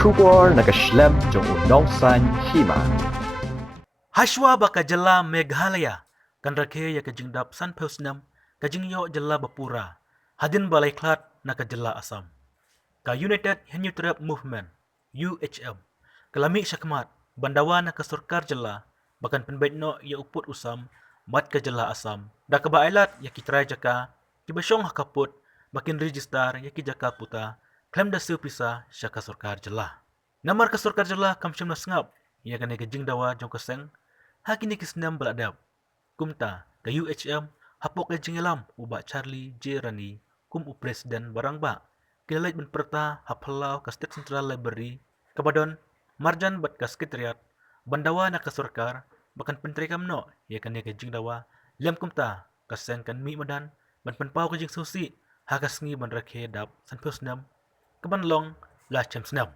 Kubor nakaslem jong unongsan hima. Hashwa baka jala Meghalaya kan rakhe ya kajingdap san phosnam kajingyo jala Bapura hadin balai klat naka jala Assam ka United Hindu Trap Movement UHM kalami syakmat bandawa naka sarkar jala bakan penbaitno ya uput usam mat ka jala Assam da kabailat ya kitrai jaka kibasyong hakaput bakin register ya ki jaka puta klem da pisa syaka sarkar jala namar ka sarkar jala kamsyam na sngap ya kan kajingdawa jong kaseng hakini kisnam beladab. Kumta ke UHM hapok ke jingelam uba Charlie J. Rani kum u presiden barang ba. Kilalait menperta hapelau ke State Central Library kabadon marjan bat ke sekretariat bandawa na ke sarkar bahkan penteri kamno ya kan ke jingdawa lem kumta kaseng kan mi madan ban penpau ke jing susi hakasngi ban rakhe dap san phosnam kabanlong la chem snam.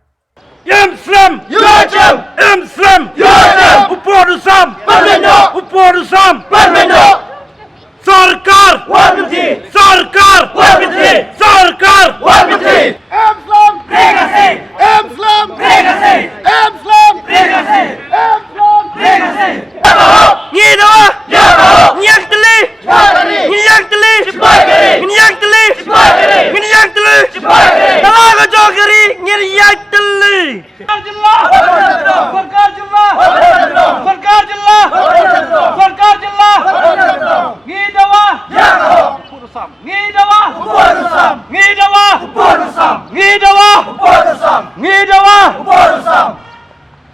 Imslam! UHM! Imslam! UHM! Upor Usam! Parmendo! Upor Usam! Parmendo! Sarkar! Wabiti! Sarkar! Wabiti! Sarkar! Wabiti! Imslam! Regasi! Imslam! Regasi! Imslam! Regasi! Imslam! Regasi! Ngidawa! Yabaho! Ngiyak teli! Ngiyak teli! Ngiyak teli! Ngiyak teli! Talaga jogari! Ngiyak teli! Sarkar jilla! Sarkar jilla! Sarkar jilla! Ngidawa! Yabaho! Ngidawa! Upor Usam! Ngidawa! Upor Usam! Ngidawa! Upor Usam! Ngidawa! Upor Usam!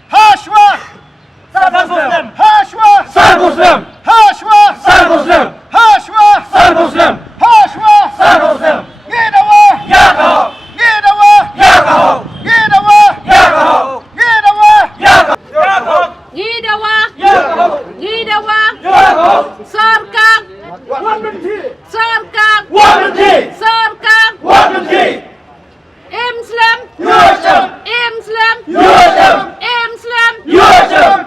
Hashwa! Muslim! Hashwa! Muslim! Hashwa! Muslim! Hashwa! Muslim! Hashwa! Muslim! Ngidawa! Yabaho! Ngidawa! Yabaho! Ngidawa! Yabaho! Ngidawa! Yabaho! Ngidawa! Yabaho! Ngidawa! Yabaho! Sarkar! Wabiti! Sarkar! Wabiti! Sarkar! Wabiti! Imslam! UHM! Imslam! UHM! Imslam! UHM!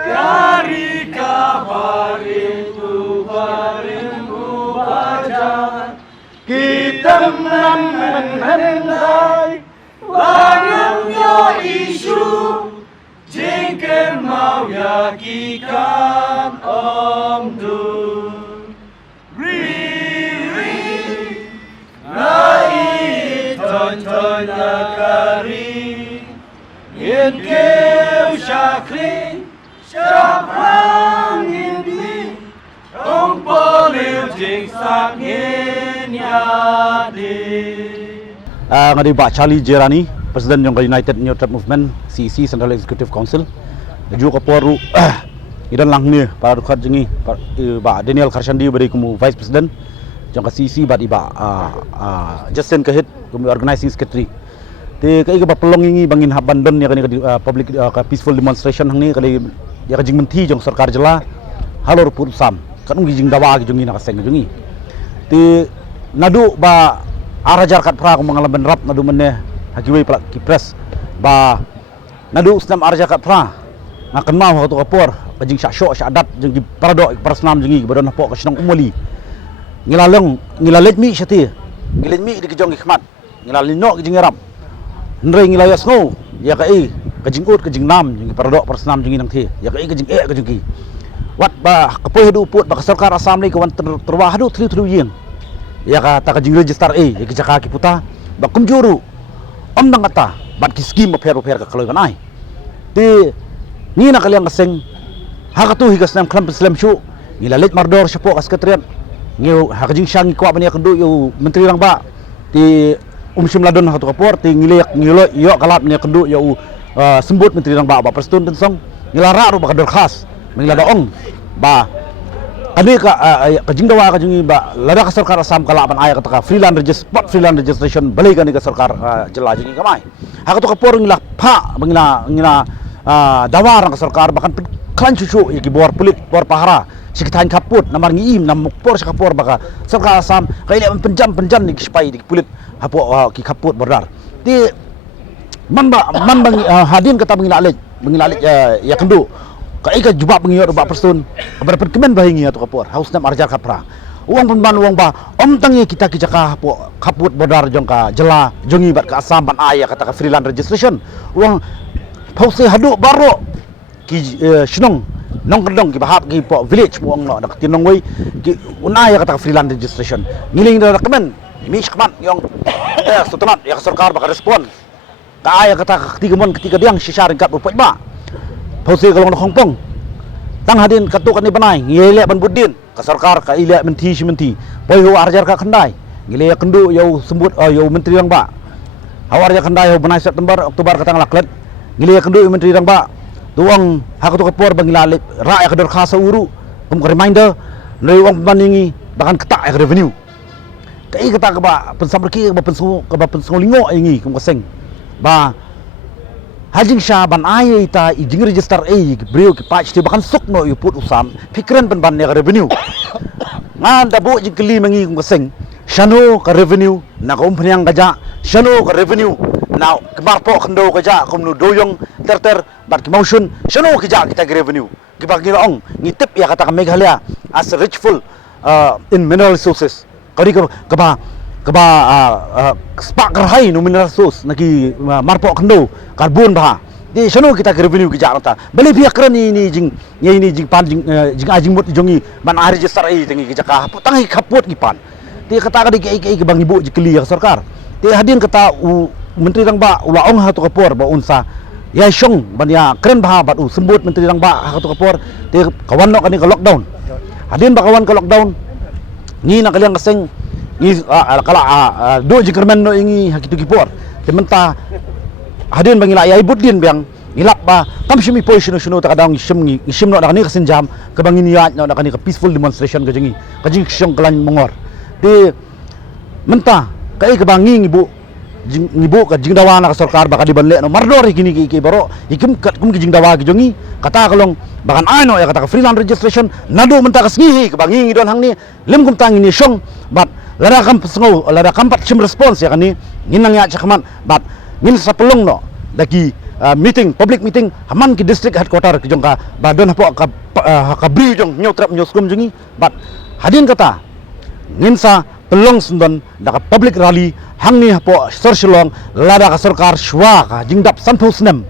Dari kabar itu barindu baca kita menandai banyaknya isu jengkel mau yakikan tu riri rai tonton nakari yen keu syakri Syafang ini Umpolil jing sangin yadi Ngadi Pak Charlie J. Rani, Presiden yang United Hindu Trap Movement CEC Central Executive Council. Juga Kapolru idan lang ni para dukat jengi Pak Daniel Karshandi beri kumu Vice President jangka CEC bat iba Justin Kahit kumu Organizing Secretary. Te kai ka pelong ingi bangin habandon ya kani public peaceful demonstration hang ni kali ya ka jing menti jong sarkar jela halor pur sam kan ngi jing dawa gi jongi na kaseng jongi te nadu ba arajar kat pra ko mangalaban rap nadu meneh hagiwe pra kipres ba nadu snam arajar kat pra ngakan mau to kapor kajing syok syadat jeng di paradok parasnam jengi badon hapok ka sinong umuli ngilalet mi syati ngilet mi di kejong hikmat ngilalino gi jing rap nrei ngilayas ngo ya kai kajing ut kajing nam jing paradok parasnam jengi nang thi ya kai kajing kajing ki wat ba kapoy hadu put ba sarkar Assam ni kawan terwah hadu tri yeng ya ka ta kajing register ya ki jaka ki puta ba kumjuru nang kata bat ki skim per ka kaloi kanai ti ni na kaliang kaseng hakatu higas nam klam islam shu ngilalit mardor syapo ka sekretariat ngiu hakajing syang kwa bani akendu yu menteri rang ba ti umsim ladon hatu kapor ti ngilek ngilo yo kalap ni akendu yu sembut menteri rang ba prestun tensong ngilara ru ba kador khas mengilada ong ba kami ka jingdawa ka jingi ba lada ka sarkar Assam kala apan aya kata freelance registration balik kan ka sarkar jela jingi kamai hakatu kapor ngila pha ngila dawar ka sarkar bahkan klan cucu ya ki bor pulit bor pahara sikitan kaput namar ngiim nam mukpor sa kapor baka sarkar Assam kaya penjam ni kispai di pulit hapo ki kaput bordar ti man bang hadin kata mengilalit ya kendu kai ka jubak pengiyo ba person kabar perkemen bahingi atau kapor haus nam arjar kapra uang penban uang ba om tangi kita kijaka po kaput bodar jong ka jela jongi bat ka asam ban aya kata ka freelance registration uang pause hadu baro ki shnong nong kedong ki bahap ki po village mo ang no dak tinong way ki unaya kata ka freelance registration ngiling da recommend mi shkman yong sutanat ya sarkar ba ka respond ka aya kata ketiga diang sisar kat upaj ba pause kalong Hong Kong tang hadin katuk ni banai ngile ban budin ka sarkar ka ile menti simenti poi ho arjar ka khandai ngile kendu yo sembut yo menteri rang ba hawar ya khandai ho banai September Oktober katang laklet ngile kendu menteri rang ba tuang hakatu kapor bangila ra ya kador khasa uru kum reminder nei wang paningi bahkan ketak ya revenue kai kata ka ba pensabrki ba pensu lingo ingi kum kaseng ba hajing sha ban ai ta ijing register brio ki patch ti bahkan sok no yu put usam fikran ban ya revenue ngan da bo jing kli mangi kum kaseng shano ka revenue na ka umphriang gaja shano ka revenue now kemar po khando kaja kum nu doyong ter bat ki motion shano ki ja kita revenue ki bagi ong ngitip ya kata ka Meghalaya as richful in mineral resources kari ka ba spark karhai no mineral resource naki marpo khando karbon bah di shano kita ke revenue ki jarata beli pihak keren ni jing pan jing ajing mut jongi ban ari register tengi ki jaka tangi kaput ki pan ti kata ka di bang ibu jikli ya sarkar ti hadin kata menteri rang ba waong hatu kapor ba unsa ya shong ban ya keren bah bat sembut menteri rang ba hatu kapor ti kawan no kani ka lockdown hadin ba kawan ka lockdown ni nak kalian keseng ni kala do jikermen no ingi hakitu kipor tementa hadin bangila ya ibudin biang ilap ba tam shimi poi shino ta kadang shim no nakani kasin jam ka bangin ya no nakani ka peaceful demonstration ka jingi syong kalan mongor di menta kai ka bangi ngibu ka jingdawa na ka sarkar baka di banle no mardor kini ki baro ikum kum ki jingdawa ki jongi kata kalong bakan ano ya kata ka freelance registration nado menta kasngi ka bangi don hang ni lem kum tangi ni syong bat lada kam pat sim response ya kani nginang ya chakman bat ngin sa pelong no dagi meeting public meeting haman ki district headquarter ki jong ka badon hapo ka bri jong nyotrap nyoskum jongi bat hadin kata ngin sa pelong sendon da public rally hang ni hapo sorsilong lada ka sarkar shwa ka jingdap sanpus nem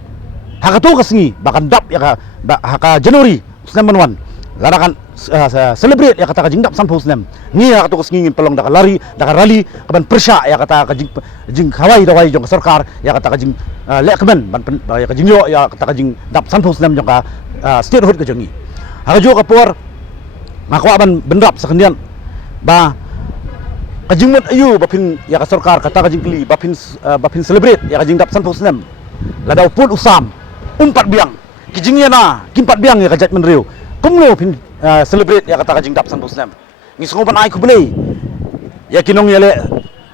hakatu kasngi bakan dap ya ka January 91 lada kan celebrate ya kata ka jingdap sanpus nem ni hakatu kasngi ngin pelong da lari da rally kaban persya ya kata ka jing hawai dawai jong ka sarkar ya kata ka jing lekmen ban ya ka jingyo ya kata ka jing dap sanpus nem jong ka statehood ka jongi hakajo ka por makwa ban benrap sakendian ba kajingmut ayu bapin ya ka sarkar kata kajing kli bapin celebrate ya kajing dap sanpus nem ladaw pun usam umpat biang kijingnya na kimpat biang ya kajat menriu kumlo pin celebrate ya kata kajing dap sanpus nem ngisngopan ai kubeli ya kinong yale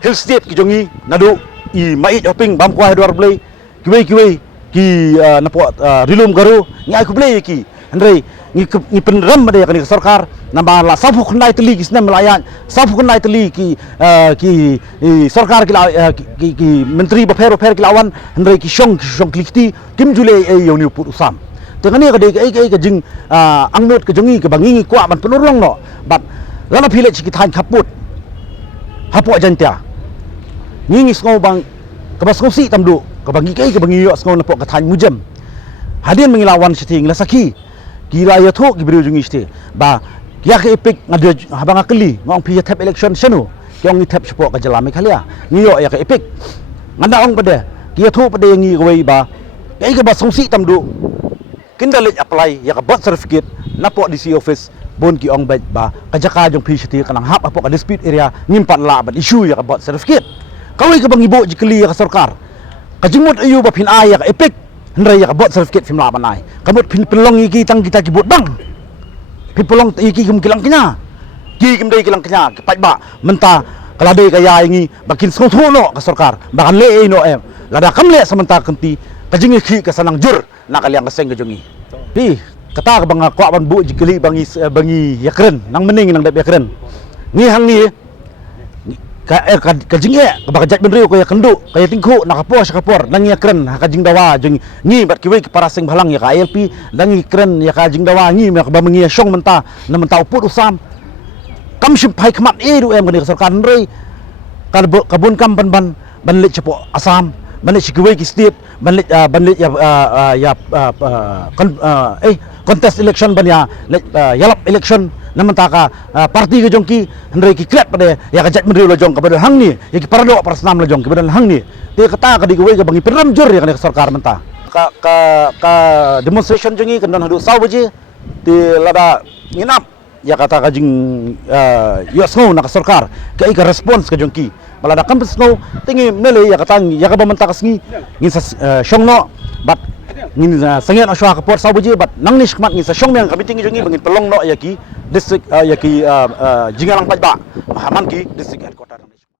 hill state kijongi nadu i mai hopping bam kwa hedwar blei kiwe ki napo rilum garu ngi ai kubeli ki andre ngi penram de kani sarkar namba la safu khnai tli kisna melayan safu khnai tli ki sarkar ki menteri bapher ki lawan andre ki shong klikti kim jule yoni put usam tengani ka de ka jing angnot ka jongi ka bangi kwa ban penurong no bat lana phile chi ki than khaput hapo jantia ngi ngo bang ka bas ngosi tamdu ka bangi ka bangi yo ngo napo ka than mujam hadin mengilawan siting la saki kira ya thok gibru jungi ste ba kya ke epic ngade habang akli ngong pi tap election sanu kyong ni tap support ka jala Meghalaya ngiyo ya ke epic nganda ong pade kya thok pade ngi goi ba kai ka ba songsi tamdu kindalit apply ya ka birth certificate napo DC office bon ki ong ba kajaka jong pi siti kanang hap apo ka dispute area ngimpat la ba issue ya ka birth certificate kawai ka bang ibo jikli ya ka sarkar kajingmut ayu ba pin aya ka epic Hendra ya bot certificate film la banai. Kamut pelong iki tang kita ki bot bang. Pelong iki kum kilang kenya. Ki kum dai kilang kenya. Pai ba menta kalade kaya ingi bakin sotho no ka sarkar. Bakan le no em. Lada kam le samanta kenti kajing ki ka sanang jur na kaliang kaseng kajongi. Pi kata ka bang kwa ban bu jikli bangi yakren nang mening nang dap yakren. Ni hang ni kajing ka jat benriu kaya kendu kaya tingku nakapor sakapor nang yakren kajing dawa jeng ni bat kiwe ki parasing balang ya ka ILP nang ikren ya kajing dawa ni mek ba mengi syong menta na menta uput usam kam simpai khmat du em kan sarkar rei kabun kam ban le chapo Assam ban le chikwe ki state ban le contest election ban ya yalap election namantaka parti ke jongki hendrai ki klet pada ya ka jat mendri lo jong ka badal hang ni ya ki parado parasnam lo jong ki badal hang ni te kata ka digwe ka bangi peram jur ya kan sarkar menta ka demonstration jongi kan hadu saw baje te lada nginap ya kata ka jing ya snow na ka sarkar ka ika response ka jongki balada campus snow tingi mele ya kata ya ka bamenta ka sngi ngin sa shongno bat ngin sangian aswa ka port saw baje bat nang ni skmat ngin sa shong yang kami tingi jongi bangin pelong no ya ki district ya ki jingalang pajba mahaman ki district headquarter